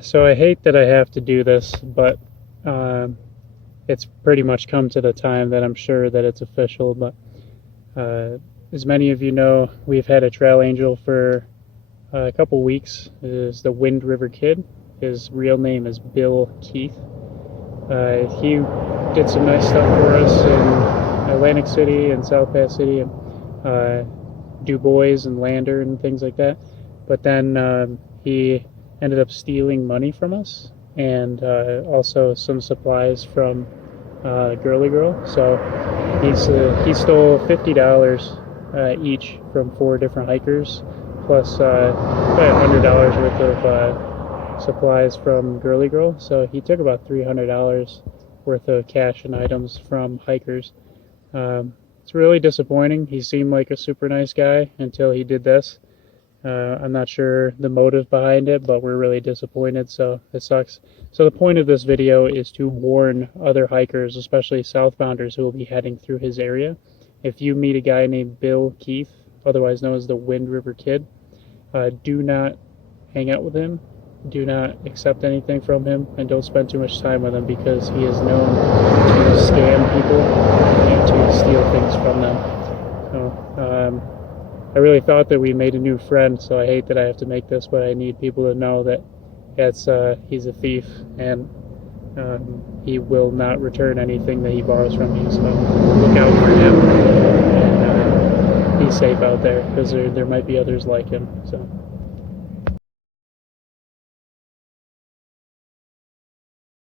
So I hate that I have to do this, but um, it's pretty much come to the time that I'm sure that it's official. But as many of you know, we've had a trail angel for a couple weeks. It is the Wind River Kid. His real name is Bill Keith. He did some nice stuff for us in Atlantic City and South Pass City and Du Bois and Lander and things like that. But then he ended up stealing money from us and also some supplies from Girly Girl. So he stole $50 each from 4 different hikers, plus about $100 worth of supplies from Girly Girl. So he took about $300 worth of cash and items from hikers. It's really disappointing. He seemed like a super nice guy until he did this. I'm not sure the motive behind it, but we're really disappointed, so it sucks. So the point of this video is to warn other hikers, especially southbounders who will be heading through his area. If you meet a guy named Bill Keith, otherwise known as the Wind River Kid, do not hang out with him. Do not accept anything from him, and don't spend too much time with him because he is known to scam people and to steal things from them. So, I really thought that we made a new friend, so I hate that I have to make this, but I need people to know that he's a thief, and he will not return anything that he borrows from you, so look out for him, and be safe out there, because there might be others like him. So.